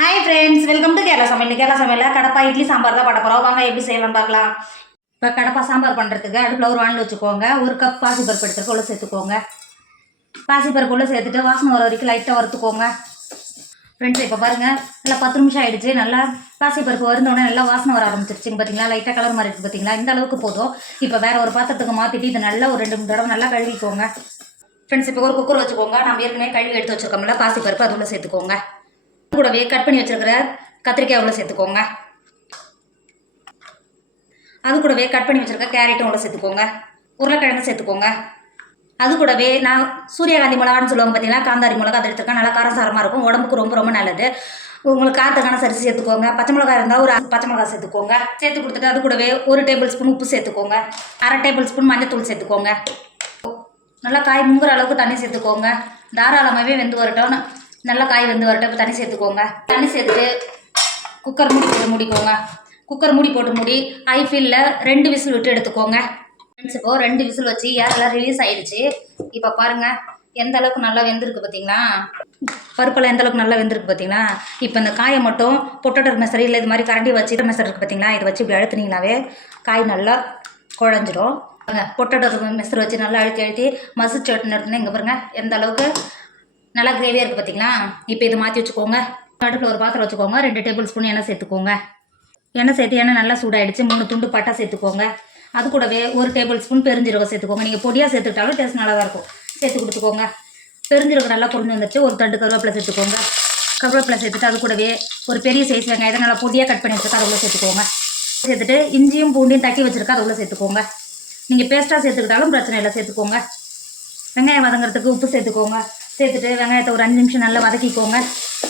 Hi friends, welcome to Kerala சமையல். கேரளா சமையலில் கடப்பா இட்லி சாம்பார் தான் பண்ண போகிறோம். வாங்க எப்படி செய்யலாம் பார்க்கலாம். இப்போ கடப்பா சாம்பார் பண்ணுறதுக்கு அடுப்பில் ஒரு வானல் வச்சுக்கோங்க. ஒரு கப் பாசிப்பருப்பு எடுத்துட்டு உள்ள சேர்த்துக்கோங்க. பாசிப்பருப்பு உள்ள சேர்த்துட்டு வாசனை வர வரைக்கும் லைட்டாக வறுத்துக்கோங்க. ஃப்ரெண்ட்ஸ், இப்போ பாருங்கள், நல்லா 10 நிமிஷம் ஆகிடுச்சு. நல்லா பாசிப்பருப்பு வருந்தோடனே நல்லா வாசனை வர ஆரம்பிச்சிருச்சுங்க. பார்த்தீங்களா, லைட்டாக கலர் மாதிரி இருக்குது. பார்த்தீங்களா, இந்த அளவுக்கு போதும். இப்போ வேறு ஒரு பாத்திரத்துக்கு மாற்றிட்டு இதை நல்லா ஒரு 2-3 தடவை நல்லா கழுவிக்கோங்க. ஃப்ரெண்ட்ஸ், இப்போ ஒரு குக்கர் வச்சுக்கோங்க. நம்ம ஏற்கனவே கழுவி எடுத்து வச்சுருக்கோம்ல பாசிப்பருப்பு, அது உள்ள சேர்த்துக்கோங்க. கூடவே கட் பண்ணி வச்சிருக்கிற கத்திரிக்காய் உள்ள சேர்த்துக்கோங்க. அது கூடவே கட் பண்ணி வச்சிருக்க கேரட்டும் உள்ள சேர்த்துக்கோங்க. உருளைக்கிழங்கு சேர்த்துக்கோங்க. அது கூடவே நான் சூரியகாந்தி மிளகான்னு சொல்லுவாங்க பார்த்தீங்கன்னா, காந்தாரி மிளகா அதை எடுத்துருக்கேன். நல்லா காரசாரமாக இருக்கும், உடம்புக்கு ரொம்ப ரொம்ப நல்லது. உங்களுக்கு காரத்துக்கான சரிசி சேர்த்துக்கோங்க. பச்சை மிளகா இருந்தால் ஒரு பச்சை மிளகா சேர்த்துக்கோங்க. சேர்த்து கொடுத்துட்டு அது கூடவே 1 டேபிள் ஸ்பூன் உப்பு சேர்த்துக்கோங்க. 1/2 டேபிள் ஸ்பூன் மஞ்சத்தூள் சேர்த்துக்கோங்க. நல்லா காய் முங்குற அளவுக்கு தண்ணி சேர்த்துக்கோங்க. தாராளமாகவே வெந்து வரட்டும். நல்லா காய் வெந்து வரட்டும். இப்போ தண்ணி சேர்த்துக்கோங்க. தண்ணி சேர்த்துட்டு குக்கர் மூடி போட்டு மூடிக்கோங்க. குக்கர் மூடி போட்டு மூடி ஹை ஃப்ளேமில் 2 விசில் விட்டு எடுத்துக்கோங்க. ஃப்ரெண்ட்ஸ், இப்போ 2 விசில் வச்சு ஏரெல்லாம் ரிலீஸ் ஆகிடுச்சு. இப்போ பாருங்கள் எந்த அளவுக்கு நல்லா வெந்திருக்கு பார்த்தீங்களா, பருப்பெல்லாம் எந்த அளவுக்கு நல்லா வெந்திருக்கு பார்த்தீங்களா. இப்போ இந்த காயை மட்டும் பொட்டேட்டோ மெசர் இல்லை இது மாதிரி கரண்டி வச்சு மெசர் இருக்குது பார்த்தீங்களா, இதை வச்சு இப்படி அழுத்துனீங்கனாவே காய் நல்லா குழஞ்சிடும். பொட்டேட்டோ மெசர் வச்சு நல்லா அழுத்தி அழுத்தி மசிச்சு எடுத்துன்னு இங்கே பாருங்கள் எந்த அளவுக்கு நல்லா கிரேவியாக இருக்குது பார்த்தீங்களா. இப்போ இதை மாற்றி வச்சுக்கோங்க. அடுப்பில் ஒரு பாத்திரம் வச்சுக்கோங்க. 2 டேபிள் ஸ்பூன் எண்ணெய் சேர்த்துக்கோங்க. எண்ணெய் சேர்த்து எண்ணெய் நல்லா சூடாகிடுச்சு. 3 துண்டு பட்டை சேர்த்துக்கோங்க. அது கூடவே 1 டேபிள் ஸ்பூன் பெருஞ்சீரகம் சேர்த்துக்கோங்க. நீங்கள் பொடியாக சேர்த்துக்கிட்டாலும் டேஸ்ட் நல்லா தான் இருக்கும். சேர்த்து கொடுத்துக்கோங்க. பெருஞ்சீரகம் நல்லா பொரிஞ்சு வந்துச்சு. ஒரு தண்டு கருவேப்பிலை சேர்த்துக்கோங்க. கருவேப்பிலை சேர்த்துட்டு அது கூடவே ஒரு பெரிய சைஸ் வெங்காயத்தை நல்லா பொடியாக கட் பண்ணி வச்சுருக்கா அதை உள்ள சேர்த்துக்கோங்க. சேர்த்துட்டு இஞ்சியும் பூண்டையும் தட்டி வச்சுருக்கா அதை உள்ள சேர்த்துக்கோங்க. நீங்கள் பேஸ்ட்டாக சேர்த்துக்கிட்டாலும் பிரச்சனை இல்லை, சேர்த்துக்கோங்க. வெங்காயம் வதங்கிறதுக்கு உப்பு சேர்த்துக்கோங்க. சேர்த்துட்டு வெங்காயத்தை ஒரு 5 நிமிஷம் நல்லா வதக்கிக்கோங்க.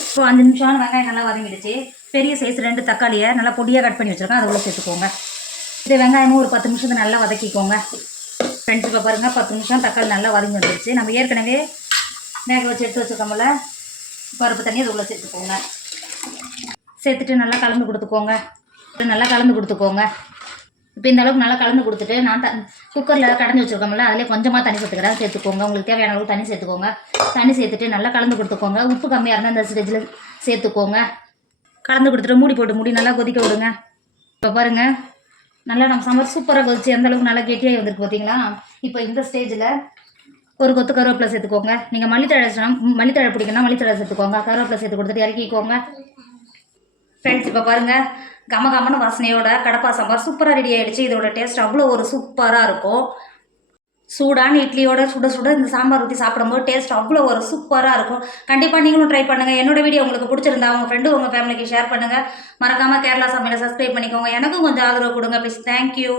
இப்போ 5 நிமிஷம் வெங்காயம் நல்லா வதங்கிடுச்சு. பெரிய சைஸ் 2 தக்காளியை நல்லா பொடியாக கட் பண்ணி வச்சுருக்கேன், அதை உள்ள சேர்த்துக்கோங்க. இது வெங்காயமும் ஒரு 10 நிமிஷத்தை நல்லா வதக்கிக்கோங்க. ஃப்ரெண்ட்ஸ், இப்போ பாருங்கள் 10 நிமிஷம் தக்காளி நல்லா வதங்கி வந்துடுச்சு. நம்ம ஏற்கனவே வேக வச்சு எடுத்து வச்சுருக்கோம்ல பருப்பு தண்ணி அது உள்ள சேர்த்துக்கோங்க. சேர்த்துட்டு நல்லா கலந்து கொடுத்துக்கோங்க. இப்போ இந்த அளவுக்கு நல்லா கலந்து கொடுத்துட்டு நான் குக்கரில் கடைஞ்சி வச்சுருக்கோம்ல அதிலே கொஞ்சமாக தண்ணி சேர்த்துக்கிறேன். சேர்த்துக்கோங்க. உங்களுக்கு தேவையான அளவுக்கு தண்ணி சேர்த்துக்கோங்க. தண்ணி சேர்த்துட்டு நல்லா கலந்து கொடுத்துக்கோங்க. உப்பு கம்மியாக இருந்தால் இந்த ஸ்டேஜில் சேர்த்துக்கோங்க. கலந்து கொடுத்துட்டு மூடி போட்டு மூடி நல்லா கொதிக்க விடுங்க. இப்போ பாருங்கள் நல்லா நம்ம சாம்பார் சூப்பராக கொதிச்சு எந்த அளவுக்கு நல்லா கெட்டியாகி வந்திருக்கு பார்த்தீங்களா. இப்போ இந்த ஸ்டேஜில் ஒரு கொத்து கருவேப்பிலை சேர்த்துக்கோங்க. நீங்கள் மல்லித்தழை பிடிக்கணும்னா மல்லித்தழை சேர்த்துக்கோங்க. கருவேப்பிலை சேர்த்து கொடுத்துட்டு இறக்கிக்கோங்க. ஃப்ரெண்ட்ஸ், இப்போ பாருங்கள் கமகமன்னு வாசனையோட கடப்பா சாம்பார் சூப்பராக ரெடி ஆகிடுச்சு. இதோட டேஸ்ட் அவ்வளோ ஒரு சூப்பராக இருக்கும். சூடான இட்லியோட சுட சுட இந்த சாம்பார் ஊற்றி சாப்பிடும்போது டேஸ்ட் அவ்வளோ ஒரு சூப்பராக இருக்கும். கண்டிப்பாக நீங்களும் ட்ரை பண்ணுங்கள். என்னோடய வீடியோ உங்களுக்கு பிடிச்சிருந்தா உங்கள் ஃப்ரெண்டு உங்கள் ஃபேமிலிக்கு ஷேர் பண்ணுங்கள். மறக்காமல் கேரளா சமையலை சப்ஸ்கிரைப் பண்ணிக்கோங்க. எனக்கும் கொஞ்சம் ஆதரவு கொடுங்க ப்ளீஸ். தேங்க்யூ.